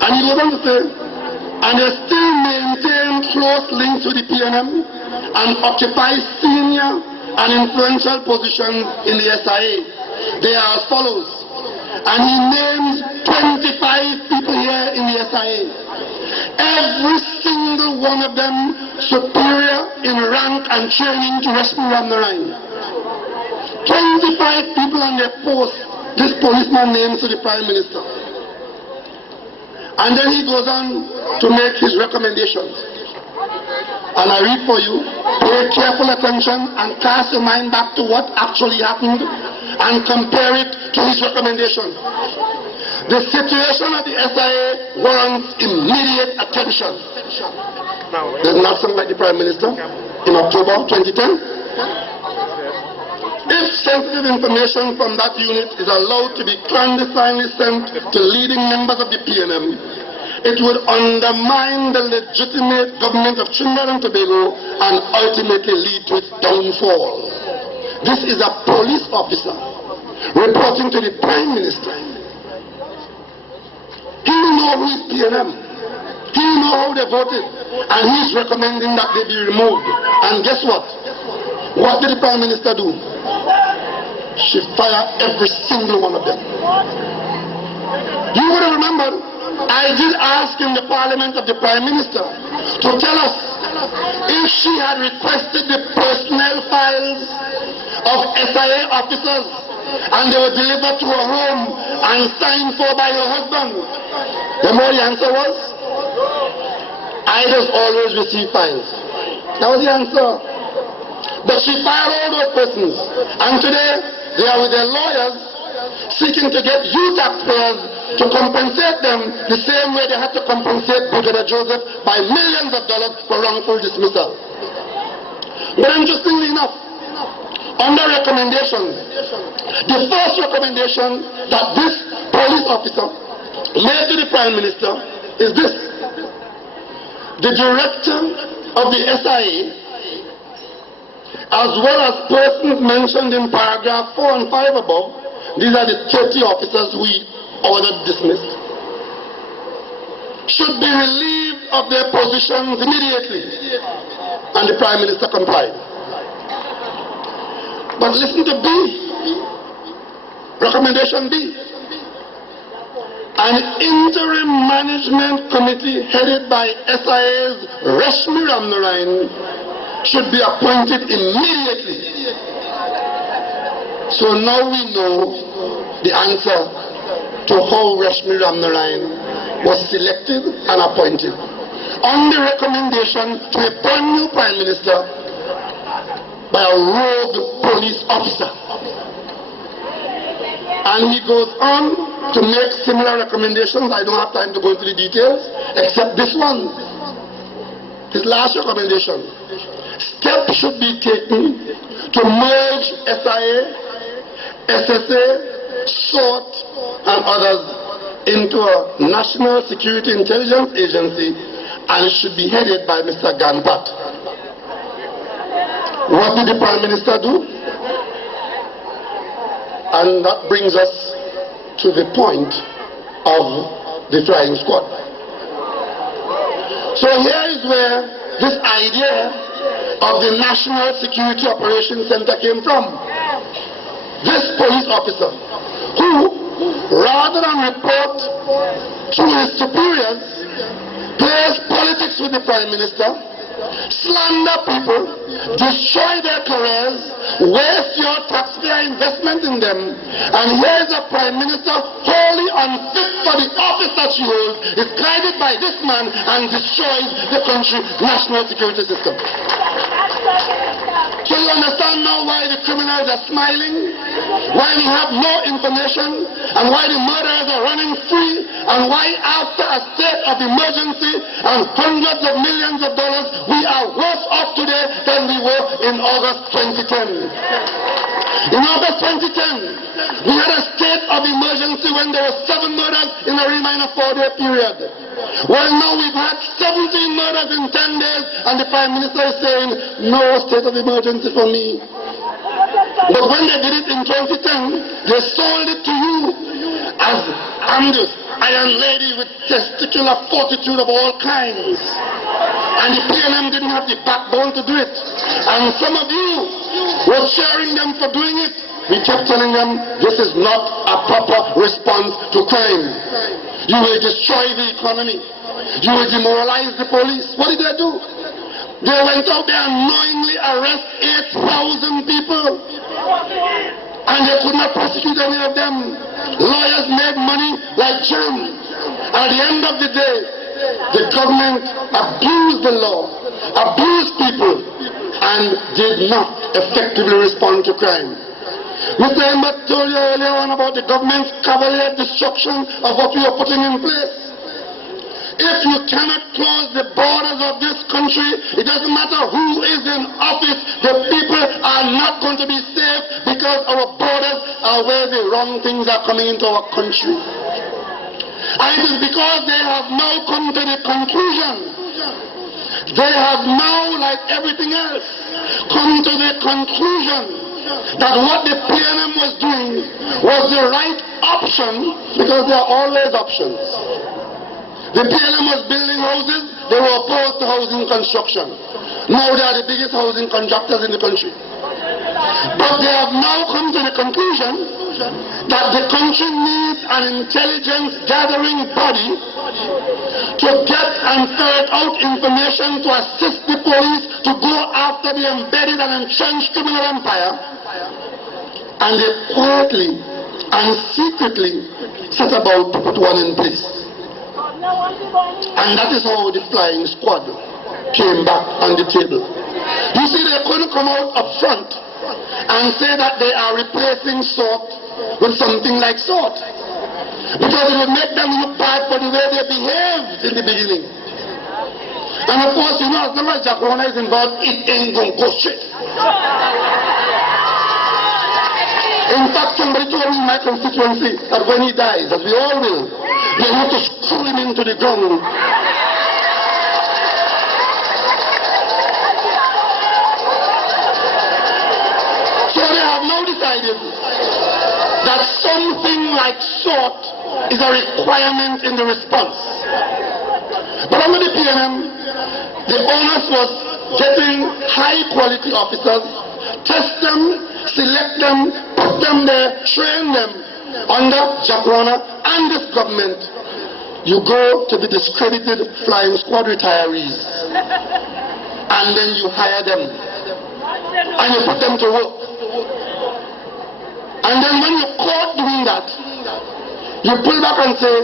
And he goes on to say, and they still maintain close links with the PNM and occupy senior and influential positions in the SIA. They are as follows. And he names 25 people here in the SIA. Every single one of them superior in rank and training to Rescue Ramnarine. 25 people on their post, this policeman names to the Prime Minister. And then he goes on to make his recommendations. And I read for you, pay careful attention and cast your mind back to what actually happened and compare it to his recommendation. The situation at the SIA warrants immediate attention. Doesn't that sound like the Prime Minister in October 2010? If sensitive information from that unit is allowed to be clandestinely sent to leading members of the PNM, it would undermine the legitimate government of Trinidad and Tobago and ultimately lead to its downfall. This is a police officer reporting to the Prime Minister. He know who is PNM. He know how they voted. And he's recommending that they be removed. And guess what? What did the Prime Minister do? She fired every single one of them. You would have remembered, I did ask in the Parliament of the Prime Minister to tell us if she had requested the personnel files of SIA officers and they were delivered to her home and signed for by her husband. You know what the answer was? I just always receive files. That was the answer. But she fired all those persons. And today, they are with their lawyers seeking to get you taxpayers to compensate them the same way they had to compensate Brigadier Joseph by millions of dollars for wrongful dismissal. But interestingly enough, under recommendations, the first recommendation that this police officer made to the Prime Minister is this. The director of the SIA, as well as persons mentioned in paragraph 4 and 5 above, these are the 30 officers we ordered dismissed, should be relieved of their positions immediately. And the Prime Minister complied. But listen to B. Recommendation B. An interim management committee headed by SIA's Reshmi Ramnarine should be appointed immediately. So now we know the answer to how Reshmi Ramnarine was selected and appointed. On the recommendation to a brand new Prime Minister by a rogue police officer. And he goes on to make similar recommendations. I don't have time to go into the details, except this one. His last recommendation. Steps should be taken to merge SIA, SSA, SORT, and others into a National Security Intelligence Agency, and it should be headed by Mr. Ganpat. What did the Prime Minister do? And that brings us to the point of the flying squad. So here is where this idea of the National Security Operations Center came from. This police officer, who, rather than report to his superiors, plays politics with the Prime Minister, slander people, destroy their careers, waste your taxpayer investment in them, and here is a Prime Minister wholly unfit for the office that she holds, is guided by this man and destroys the country's national security system. So you understand now why the criminals are smiling, why we have no information, and why the murderers are running free, and why after a state of emergency and hundreds of millions of dollars, we are worse off today than we were in August 2010. In August 2010, we had a state of emergency when there were 7 murders in a remaining 4-day period. Well, now we've had 17 murders in 10 days, and the Prime Minister is saying, no state of emergency for me. But when they did it in 2010, they sold it to you as ambush, iron lady with testicular fortitude of all kinds. And the PNM didn't have the backbone to do it. And some of you were cheering them for doing it. We kept telling them, this is not a proper response to crime. You will destroy the economy. You will demoralize the police. What did they do? They went out there and knowingly arrest 8,000 people. And they could not prosecute any of them. Lawyers made money like germs. At the end of the day, the government abused the law, abused people, and did not effectively respond to crime. Mr. Emmett told you earlier on about the government's cavalier destruction of what we are putting in place. If you cannot close the borders of this country, it doesn't matter who is in office, the people are not going to be safe because our borders are where the wrong things are coming into our country. And it is because they have now come to the conclusion, they have now, like everything else, come to the conclusion that what the PNM was doing was the right option, because there are always options. The PNM was building houses, they were opposed to housing construction. Now they are the biggest housing contractors in the country. But they have now come to the conclusion that the country needs an intelligence gathering body to get and ferret out information to assist the police to go after the embedded and entrenched criminal empire. And they quietly and secretly set about to put one in place. And that is how the flying squad came back on the table. You see, they couldn't come out up front and say that they are replacing salt with something like salt, because it would make them look bad for the way they behaved in the beginning. And of course, you know, as long as Jack Rowley is involved, it ain't going to go straight. In fact, somebody told me in my constituency that when he dies, as we all will, they want to screw him into the ground. So they have now decided that something like salt is a requirement in the response. But under the PNM, the onus was getting high quality officers, test them, select them, put them there, train them under Jack Rowley and this government. You go to the discredited flying squad retirees and then you hire them and you put them to work. And then when you're caught doing that, you pull back and say,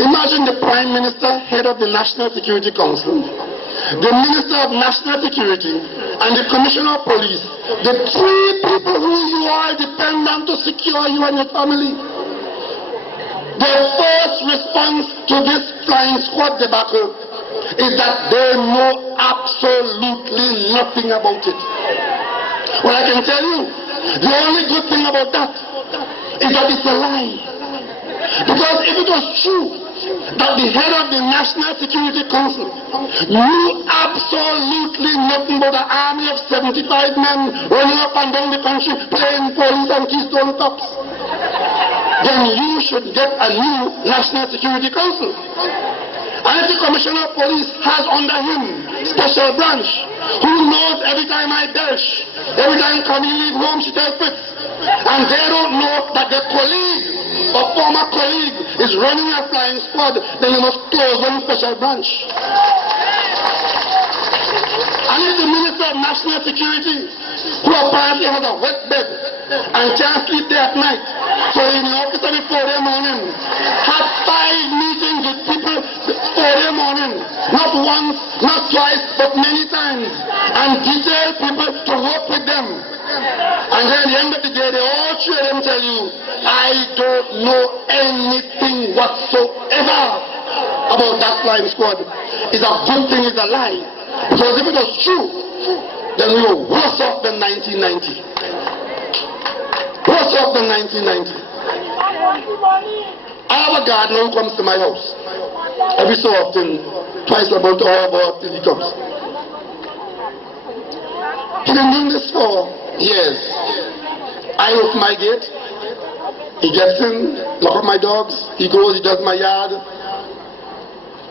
imagine the Prime Minister, head of the National Security Council, the Minister of National Security, and the Commissioner of Police, the three people who you are dependent to secure you and your family. Their first response to this flying squad debacle is that they know absolutely nothing about it. Well, I can tell you, the only good thing about that is that it's a lie. Because if it was true that the head of the National Security Council knew absolutely nothing but an army of 75 men running up and down the country playing police and Keystone Cops, then you should get a new National Security Council. And if the Commissioner of Police has under him special branch who knows every time I belch, every time Camille leave home she tells fits, and they don't know that their colleague or former colleague is running a flying squad, then they must close one special branch. And if the Minister of National Security, who apparently has a wet bed and can't sleep there at night, so in the office every 4 day morning, had 5 meetings with people 4 day morning, not once, not twice, but many times, and detailed people to work with them. And then at the end of the day, they all three of them tell you, I don't know anything whatsoever about that flying squad. It's a good thing, it's a lie. Because if it was true, then we were worse off than 1990. Worse off than 1990. I have a gardener who comes to my house every so often, twice about till he comes. He's been doing this for years. I open my gate, He gets in, lock up my dogs, he goes, he does my yard.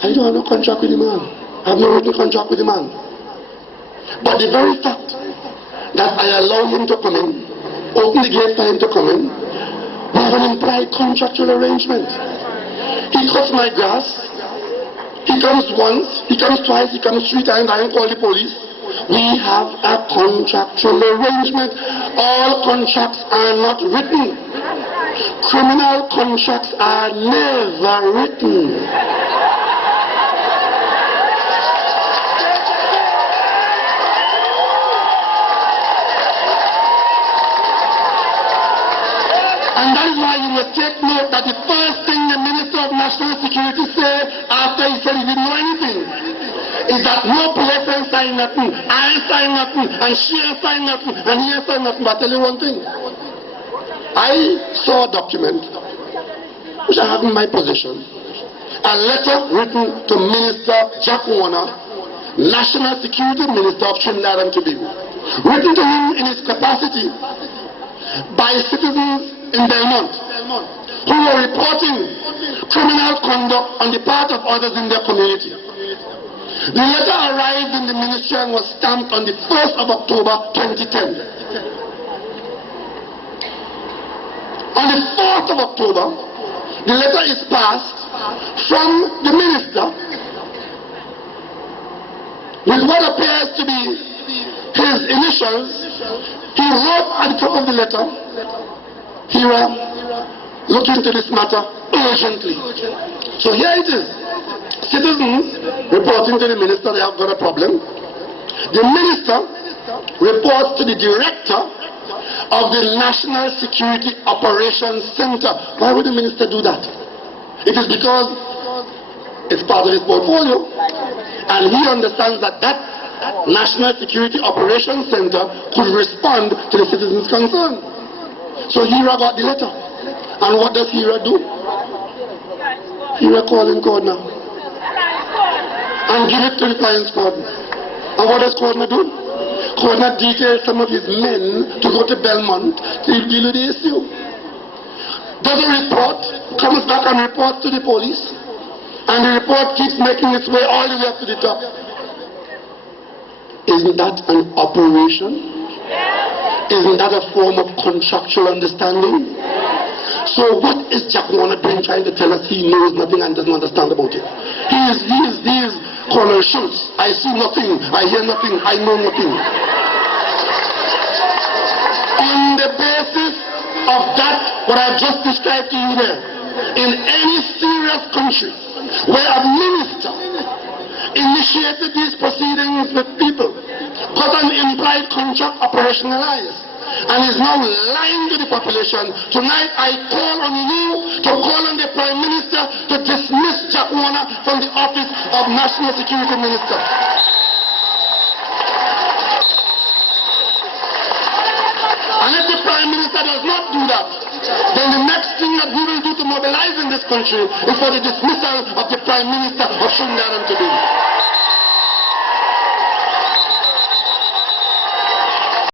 I don't have no contract with the man. I have no written contract with the man. But the very fact that I allow him to come in, open the gate for him to come in, we have an implied contractual arrangement. He cuts my grass. He comes once, he comes twice, he comes 3 times, I don't call the police. We have a contractual arrangement. All contracts are not written. Criminal contracts are never written. And that is why you must take note that the first thing the Minister of National Security said after he said he didn't know anything is that no police ain't sign nothing, I ain't sign nothing, and she ain't sign nothing, and he ain't sign nothing. But I tell you one thing. I saw a document which I have in my possession, a letter written to Minister Jack Warner, National Security Minister of Trinidad and Tobago, written to him in his capacity by citizens in Belmont who were reporting criminal conduct on the part of others in their community. The letter arrived in the ministry and was stamped on the 1st of October 2010. On the 4th of October, the letter is passed from the minister with what appears to be his initials. He wrote at the top of the letter, "Here, look into this matter urgently." So here it is. Citizens reporting to the minister they have got a problem. The minister reports to the director of the National Security Operations Center. Why would the minister do that? It is because it's part of his portfolio. And he understands that that National Security Operations Center could respond to the citizens' concern. So Hira got the letter. And what does Hira do? Hira call in Cordner and give it to the client's Cordner. And what does Cordner do? Cordner details some of his men to go to Belmont to deal with the issue. Does a report, comes back and reports to the police, and the report keeps making its way all the way up to the top. Isn't that an operation? Isn't that a form of contractual understanding? So what is Jack Warner doing trying to tell us he knows nothing and doesn't understand about it? He is Colonel Schultz. I see nothing, I hear nothing, I know nothing. On the basis of that, what I've just described to you there, in any serious country where a minister initiated these proceedings with people, got an implied contract operationalized, and is now lying to the population, tonight I call on you to call on the Prime Minister to dismiss Jack Warner from the office of National Security Minister. And if the Prime Minister does not do that, then the next thing that we will do to mobilize in this country is for the dismissal of the Prime Minister of Trinidad and Tobago.